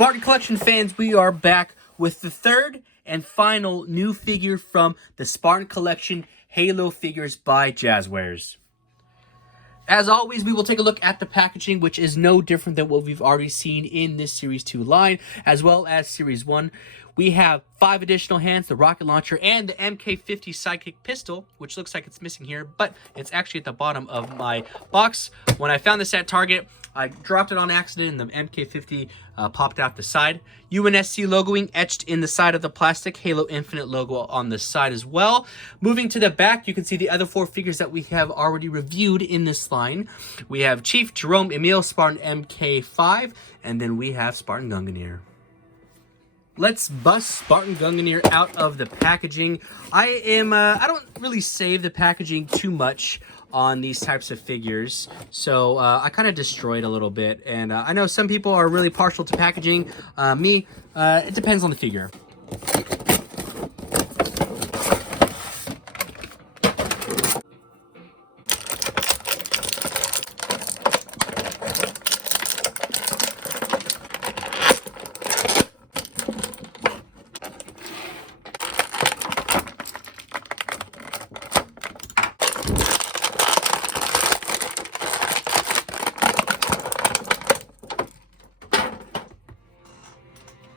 Spartan Collection fans, we are back with the third and final new figure from the Spartan Collection Halo figures by Jazwares. As always, we will take a look at the packaging, which is no different than what we've already seen in this Series 2 line, as well as Series 1. We have 5 additional hands, the rocket launcher, and the MK50 sidekick pistol, which looks like it's missing here, but it's actually at the bottom of my box. When I found this at Target, I dropped it on accident, and the MK50 popped out the side. UNSC logoing etched in the side of the plastic, Halo Infinite logo on the side as well. Moving to the back, you can see the other 4 figures that we have already reviewed in this line. We have Chief, Jerome, Emil, Spartan MK5, and then we have Spartan Gungnir. Let's bust Spartan Gungnir out of the packaging. I don't really save the packaging too much on these types of figures, so I kind of destroyed a little bit, and I know some people are really partial to packaging. It depends on the figure.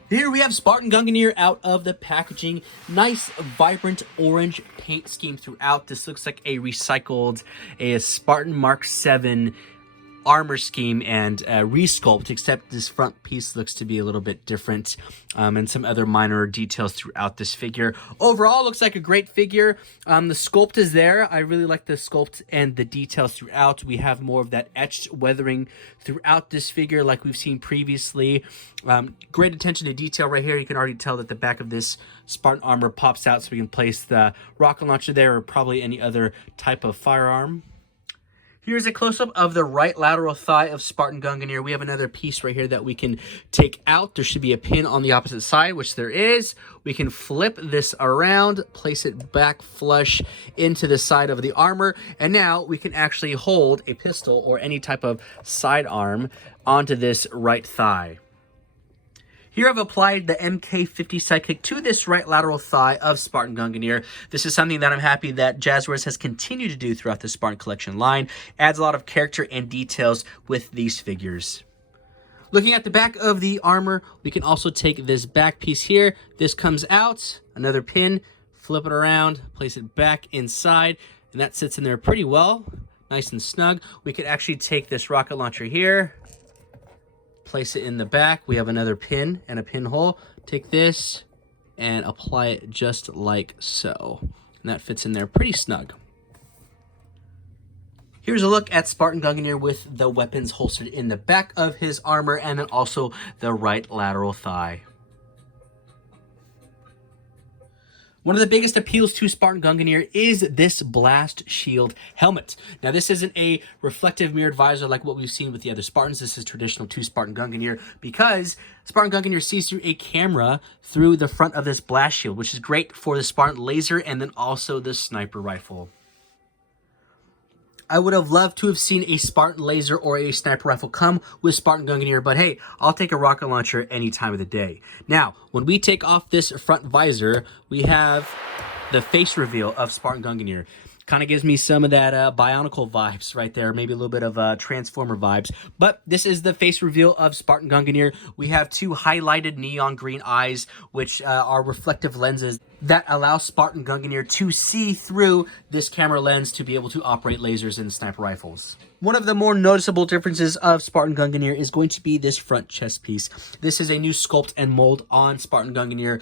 Here we have Spartan Gungnir out of the packaging. Nice, vibrant orange paint scheme throughout. This looks like a recycled Spartan Mark 7 armor scheme and resculpt, except this front piece looks to be a little bit different, and some other minor details throughout this figure. Overall, looks like a great figure. The sculpt is there. I really like the sculpt and the details throughout. We have more of that etched weathering throughout this figure like we've seen previously. Great attention to detail right here. You can already tell that the back of this Spartan armor pops out, so we can place the rocket launcher there or probably any other type of firearm. Here's a close-up of the right lateral thigh of Spartan Gungnir. We have another piece right here that we can take out. There should be a pin on the opposite side, which there is. We can flip this around, place it back flush into the side of the armor, and now we can actually hold a pistol or any type of sidearm onto this right thigh. Here I've applied the MK50 sidekick to this right lateral thigh of Spartan Gungnir. This is something that I'm happy that Jazwares has continued to do throughout the Spartan Collection line. Adds a lot of character and details with these figures. Looking at the back of the armor, we can also take this back piece here. This comes out, another pin, flip it around, place it back inside, and that sits in there pretty well, nice and snug. We could actually take this rocket launcher here, place it in the back. We have another pin and a pinhole. Take this and apply it just like so. And that fits in there pretty snug. Here's a look at Spartan Gungnir with the weapons holstered in the back of his armor and then also the right lateral thigh. One of the biggest appeals to Spartan Gungnir is this blast shield helmet. Now, this isn't a reflective mirrored visor like what we've seen with the other Spartans. This is traditional to Spartan Gungnir because Spartan Gungnir sees through a camera through the front of this blast shield, which is great for the Spartan laser and then also the sniper rifle. I would have loved to have seen a Spartan laser or a sniper rifle come with Spartan Gungnir, but hey, I'll take a rocket launcher any time of the day. Now, when we take off this front visor, we have the face reveal of Spartan Gungnir. Kind of gives me some of that Bionicle vibes right there, maybe a little bit of Transformer vibes. But this is the face reveal of Spartan Gungnir. We have 2 highlighted neon green eyes, which are reflective lenses that allow Spartan Gungnir to see through this camera lens to be able to operate lasers and sniper rifles. One of the more noticeable differences of Spartan Gungnir is going to be this front chest piece. This is a new sculpt and mold on Spartan Gungnir.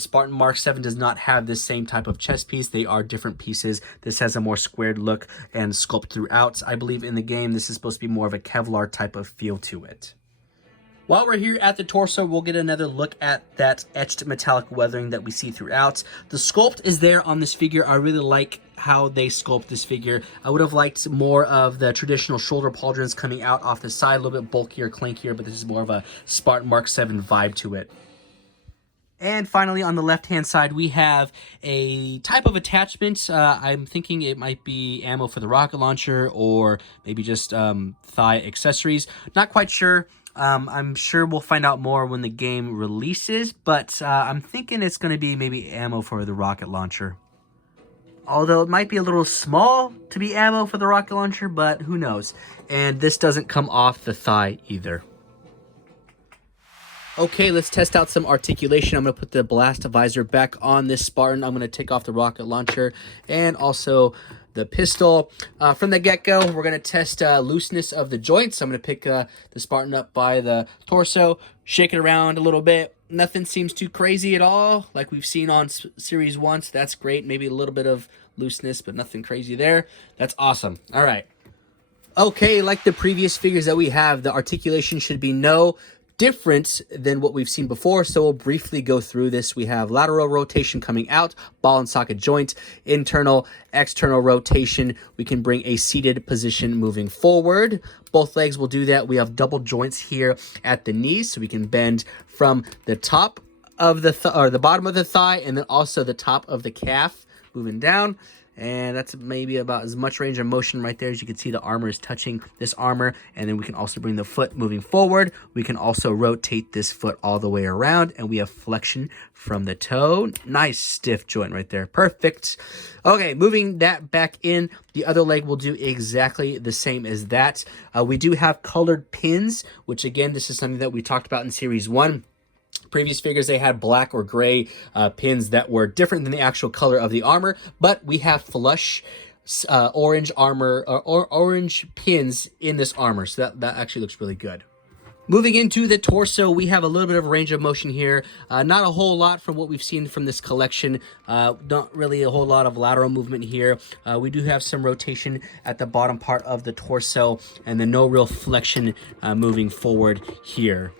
Spartan Mark 7 does not have this same type of chest piece. They are different pieces. This has a more squared look and sculpt throughout. I believe in the game this is supposed to be more of a Kevlar type of feel to it. While we're here at the torso, we'll get another look at that etched metallic weathering that we see throughout. The sculpt is there on this figure. I really like how they sculpt this figure. I would have liked more of the traditional shoulder pauldrons coming out off the side, a little bit bulkier, clankier, but this is more of a Spartan Mark 7 vibe to it. And finally, on the left-hand side, we have a type of attachment. I'm thinking it might be ammo for the rocket launcher or maybe just thigh accessories. Not quite sure. I'm sure we'll find out more when the game releases, but I'm thinking it's going to be maybe ammo for the rocket launcher. Although it might be a little small to be ammo for the rocket launcher, but who knows. And this doesn't come off the thigh either. Okay, let's test out some articulation. I'm going to put the blast visor back on this Spartan. I'm going to take off the rocket launcher and also the pistol. From the get-go, we're going to test looseness of the joints. I'm going to pick the Spartan up by the torso, shake it around a little bit. Nothing seems too crazy at all, like we've seen on Series 1, so that's great. Maybe a little bit of looseness, but nothing crazy there. That's awesome. All right. Okay, like the previous figures that we have, the articulation should be no different than what we've seen before, so we'll briefly go through this. We have lateral rotation coming out, ball and socket joint, internal, external rotation. We can bring a seated position moving forward. Both legs will do that. We have double joints here at the knees, so we can bend from the top of the bottom of the thigh, and then also the top of the calf moving down. And that's maybe about as much range of motion right there. As you can see, the armor is touching this armor. And then we can also bring the foot moving forward. We can also rotate this foot all the way around. And we have flexion from the toe. Nice stiff joint right there. Perfect. Okay, moving that back in. The other leg will do exactly the same as that. We do have colored pins, which again, this is something that we talked about in Series 1. Previous figures, they had black or gray pins that were different than the actual color of the armor, but we have flush orange armor or orange pins in this armor, so that actually looks really good. Moving into the torso, we have a little bit of range of motion here. Not a whole lot from what we've seen from this collection. Not really a whole lot of lateral movement here. We do have some rotation at the bottom part of the torso, and then no real flexion moving forward here.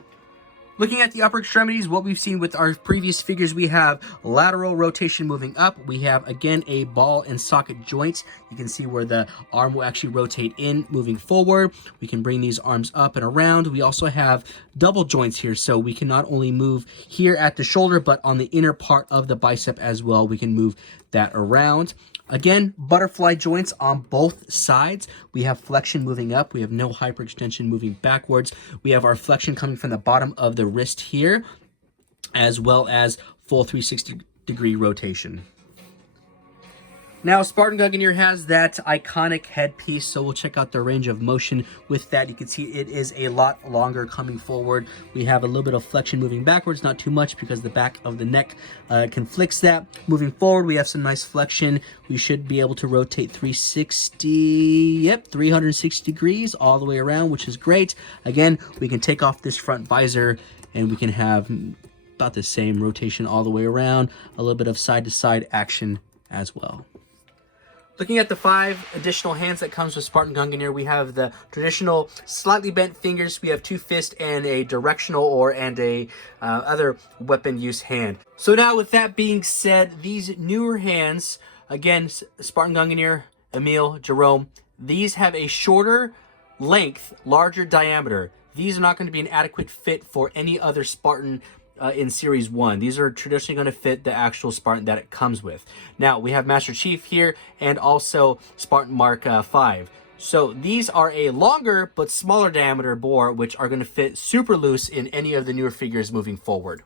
Looking at the upper extremities, what we've seen with our previous figures, we have lateral rotation moving up. We have, again, a ball and socket joint. You can see where the arm will actually rotate in moving forward. We can bring these arms up and around. We also have double joints here, so we can not only move here at the shoulder, but on the inner part of the bicep as well. We can move that around. Again, butterfly joints on both sides. We have flexion moving up. We have no hyperextension moving backwards. We have our flexion coming from the bottom of the wrist here, as well as full 360-degree rotation. Now, Spartan Gungnir has that iconic headpiece, so we'll check out the range of motion with that. You can see it is a lot longer coming forward. We have a little bit of flexion moving backwards, not too much because the back of the neck conflicts that. Moving forward, we have some nice flexion. We should be able to rotate 360 degrees all the way around, which is great. Again, we can take off this front visor and we can have about the same rotation all the way around, a little bit of side-to-side action as well. Looking at the 5 additional hands that comes with Spartan Gungnir, we have the traditional slightly bent fingers. We have 2 fists and a directional and a other weapon use hand. So now with that being said, these newer hands, again, Spartan Gungnir, Emil, Jerome, these have a shorter length, larger diameter. These are not going to be an adequate fit for any other Spartan in Series 1. These are traditionally going to fit the actual Spartan that it comes with. Now, we have Master Chief here and also Spartan Mark 5. So these are a longer but smaller diameter bore, which are going to fit super loose in any of the newer figures moving forward.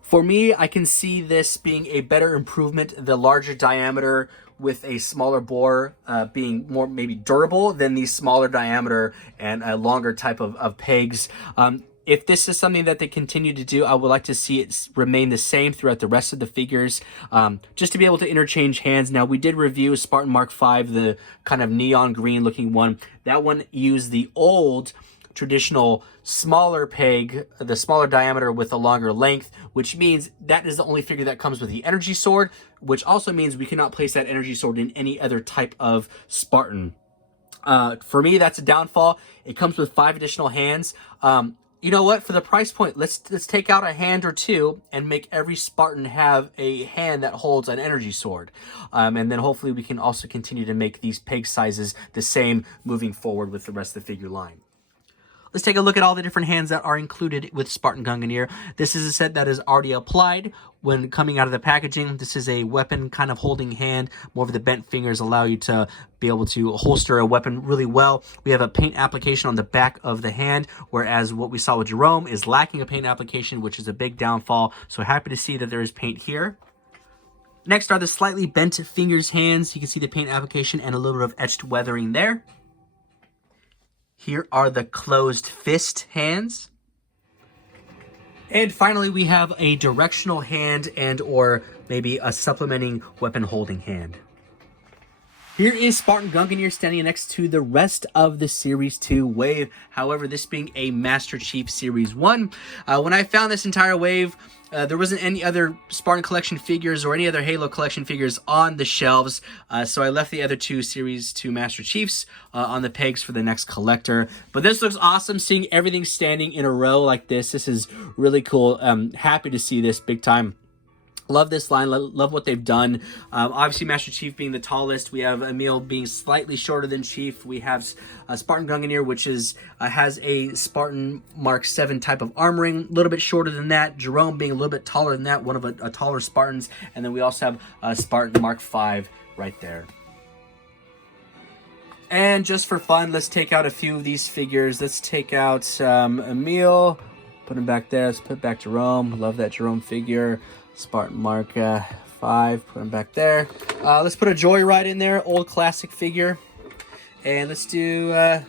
For me, I can see this being a better improvement, the larger diameter with a smaller bore being more maybe durable than these smaller diameter and a longer type of pegs. If this is something that they continue to do, I would like to see it remain the same throughout the rest of the figures, just to be able to interchange hands. Now, we did review Spartan Mark 5, the kind of neon green looking one. That one used the old traditional smaller peg, the smaller diameter with a longer length, which means that is the only figure that comes with the energy sword, which also means we cannot place that energy sword in any other type of Spartan. For me, that's a downfall. It comes with 5 additional hands. You know what? For the price point, let's take out a hand or 2 and make every Spartan have a hand that holds an energy sword. And then hopefully we can also continue to make these peg sizes the same moving forward with the rest of the figure line. let's take a look at all the different hands that are included with Spartan Gungnir. This is a set that is already applied when coming out of the packaging. This is a weapon kind of holding hand. More of the bent fingers allow you to be able to holster a weapon really well. We have a paint application on the back of the hand, whereas what we saw with Jerome is lacking a paint application, which is a big downfall. So happy to see that there is paint here. Next are the slightly bent fingers hands. You can see the paint application and a little bit of etched weathering there. Here are the closed fist hands. And finally, we have a directional hand and or maybe a supplementing weapon holding hand. Here is Spartan Gungnir standing next to the rest of the Series 2 wave. However, this being a Master Chief Series 1. When I found this entire wave, there wasn't any other Spartan Collection figures or any other Halo Collection figures on the shelves. So I left the other two Series 2 Master Chiefs on the pegs for the next collector. But this looks awesome, seeing everything standing in a row like this. This is really cool. I'm happy to see this big time. Love this line, love what they've done. Obviously, Master Chief being the tallest. We have Emil being slightly shorter than Chief. We have Spartan Gungnir, which is has a Spartan Mark 7 type of armoring, a little bit shorter than that. Jerome being a little bit taller than that, one of a taller Spartans. And then we also have Spartan Mark 5 right there. And just for fun, let's take out a few of these figures. Let's take out Emil, put him back there. Let's put back Jerome. Love that Jerome figure. Spartan Mark 5, put him back there. Let's put a Joyride in there, old classic figure. And let's do, I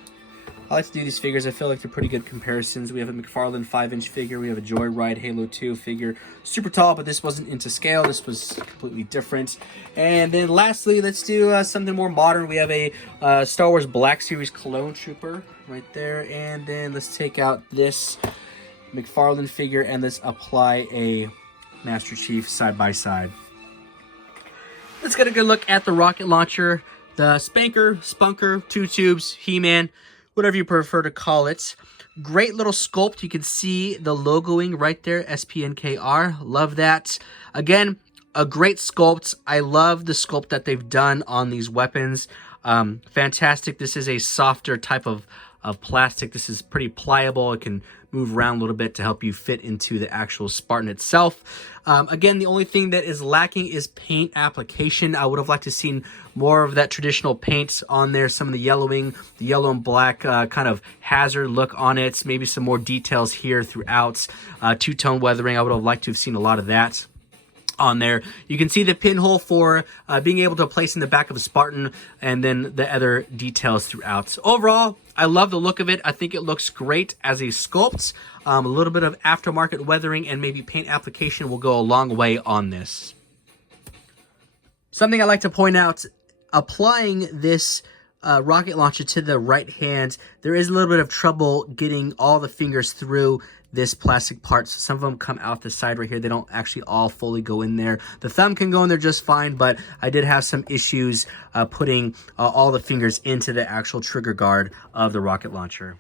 like to do these figures. I feel like they're pretty good comparisons. We have a McFarlane 5-inch figure. We have a Joyride Halo 2 figure. Super tall, but this wasn't into scale. This was completely different. And then lastly, let's do something more modern. We have a Star Wars Black Series Clone Trooper right there. And then let's take out this McFarlane figure and let's apply a Master Chief side by side. Let's get a good look at the rocket launcher, the Spanker, Spunker, Two Tubes, He-Man, whatever you prefer to call it. Great little sculpt. You can see the logoing right there, SPNKR. Love that. Again, a great sculpt. I love the sculpt that they've done on these weapons. Fantastic. This is a softer type of plastic. This is pretty pliable. It can move around a little bit to help you fit into the actual Spartan itself. Again, the only thing that is lacking is paint application. I would have liked to seen more of that traditional paint on there. Some of the yellowing, the yellow and black kind of hazard look on it. Maybe some more details here throughout. Two-tone weathering. I would have liked to have seen a lot of that on there. You can see the pinhole for being able to place in the back of a Spartan, and then the other details throughout. Overall, I love the look of it. I think it looks great as a sculpt. A little bit of aftermarket weathering and maybe paint application will go a long way on this. Something I like to point out, applying this rocket launcher to the right hand, there is a little bit of trouble getting all the fingers through this plastic part. So some of them come out the side right here. They don't actually all fully go in there. The thumb can go in there just fine, but I did have some issues putting all the fingers into the actual trigger guard of the rocket launcher.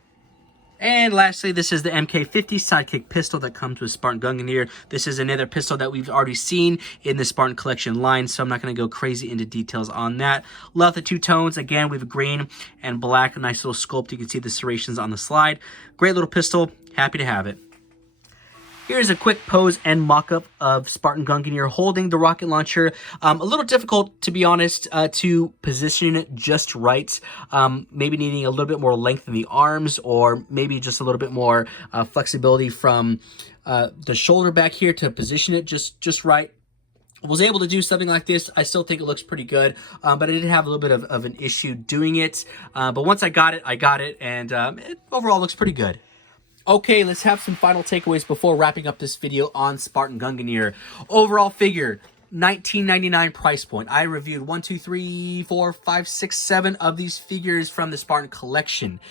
And lastly, this is the MK50 Sidekick pistol that comes with Spartan Gungnir. This is another pistol that we've already seen in the Spartan Collection line, so I'm not going to go crazy into details on that. Love the two tones. Again, we have green and black. A nice little sculpt. You can see the serrations on the slide. Great little pistol. Happy to have it. Here's a quick pose and mock-up of Spartan Gungnir holding the rocket launcher. A little difficult, to be honest, to position it just right. Maybe needing a little bit more length in the arms, or maybe just a little bit more flexibility from the shoulder back here to position it just right. Was able to do something like this. I still think it looks pretty good, but I did have a little bit of an issue doing it. But once I got it, and it overall looks pretty good. Okay, let's have some final takeaways before wrapping up this video on Spartan Gungnir. Overall figure, $19.99 price point. I reviewed 1, 2, 3, 4, 5, 6, 7 of these figures from the Spartan Collection.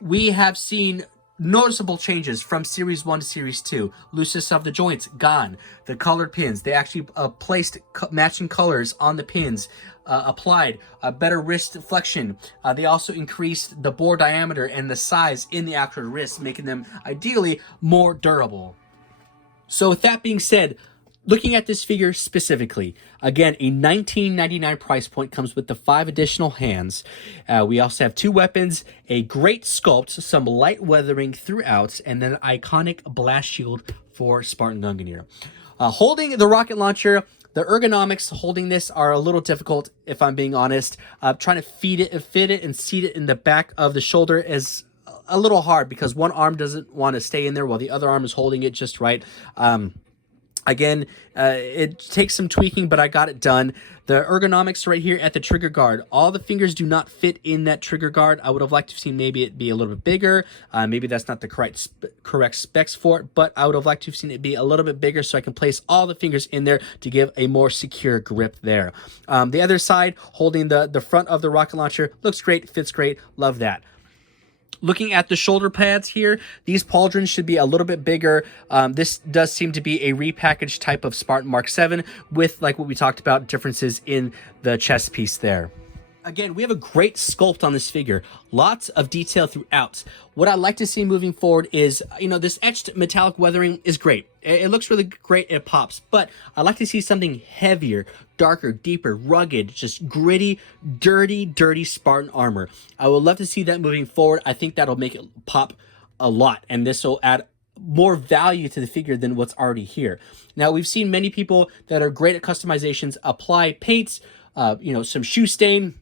We have seen noticeable changes from Series 1 to Series 2. Looseness of the joints, gone. The colored pins, they actually placed matching colors on the pins. Applied a better wrist flexion. They also increased the bore diameter and the size in the actual wrist, making them ideally more durable. So with that being said, Looking at this figure specifically, again, a $19.99 price point, comes with the 5 additional hands. We also have 2 weapons, a great sculpt, some light weathering throughout, and then an iconic blast shield for Spartan Gungnir. Holding the rocket launcher, the ergonomics holding this are a little difficult, if I'm being honest. Trying to fit it, and seat it in the back of the shoulder is a little hard because one arm doesn't want to stay in there while the other arm is holding it just right. Again, it takes some tweaking, but I got it done. The ergonomics right here at the trigger guard. All the fingers do not fit in that trigger guard. I would have liked to have seen maybe it be a little bit bigger. Maybe that's not the correct specs for it, but I would have liked to have seen it be a little bit bigger so I can place all the fingers in there to give a more secure grip there. The other side, holding the front of the rocket launcher, looks great, fits great, love that. Looking at the shoulder pads here, these pauldrons should be a little bit bigger. This does seem to be a repackaged type of Spartan Mark 7 with, like what we talked about, differences in the chest piece there. Again, we have a great sculpt on this figure. Lots of detail throughout. What I'd like to see moving forward is, this etched metallic weathering is great. It looks really great, it pops. But I'd like to see something heavier, darker, deeper, rugged, just gritty, dirty Spartan armor. I would love to see that moving forward. I think that'll make it pop a lot. And this will add more value to the figure than what's already here. Now, we've seen many people that are great at customizations apply paints, some shoe stain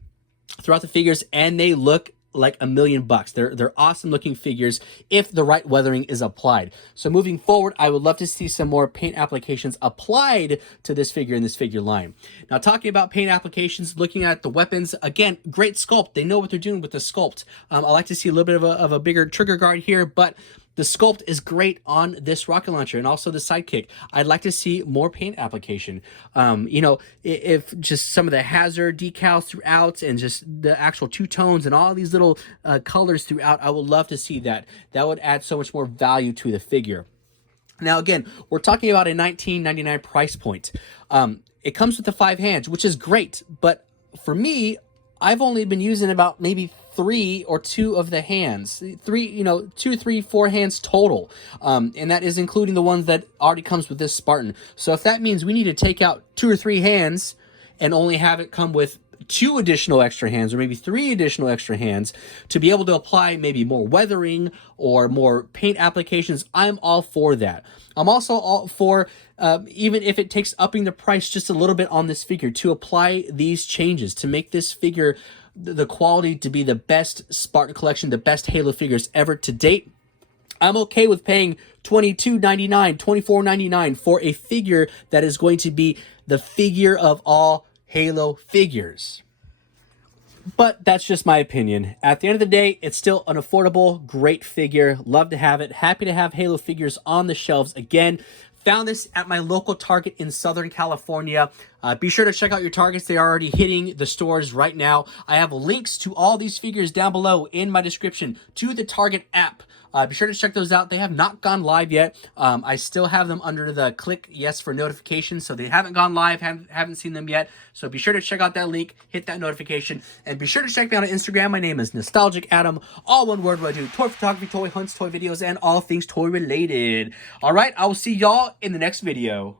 throughout the figures, and they look like $1 million bucks. They're awesome looking figures if the right weathering is applied. So moving forward, I would love to see some more paint applications applied to this figure in this figure line. Now, talking about paint applications, looking at the weapons, again, great sculpt. They know what they're doing with the sculpt. I like to see a little bit of a bigger trigger guard here, but the sculpt is great on this rocket launcher and also the sidekick. I'd like to see more paint application. If just some of the hazard decals throughout and just the actual 2 tones and all these little colors throughout, I would love to see that. That would add so much more value to the figure. Now, again, we're talking about a $19.99 price point. It comes with the 5 hands, which is great. But for me, I've only been using about maybe 3 or 2 of the hands, 2, 3, 4 hands total. And that is including the ones that already comes with this Spartan. So if that means we need to take out 2 or 3 hands and only have it come with 2 additional extra hands or maybe 3 additional extra hands to be able to apply maybe more weathering or more paint applications, I'm all for that. I'm also all for, even if it takes upping the price just a little bit on this figure, to apply these changes to make this figure the quality to be the best Spartan Collection, the best Halo figures ever to date. I'm okay with paying $22.99, $24.99 for a figure that is going to be the figure of all Halo figures. But that's just my opinion. At the end of the day, it's still an affordable, great figure. Love to have it. Happy to have Halo figures on the shelves again. Found this at my local Target in Southern California. Be sure to check out your Targets. They are already hitting the stores right now. I have links to all these figures down below in my description to the Target app. Be sure to check those out. They have not gone live yet. I still have them under the click yes for notifications, so they haven't gone live, haven't seen them yet. So be sure to check out that link, hit that notification, and be sure to check me out on Instagram. My name is Nostalgic Adam, all one word, where I do toy photography, toy hunts, toy videos, and all things toy related. All right, I will see y'all in the next video.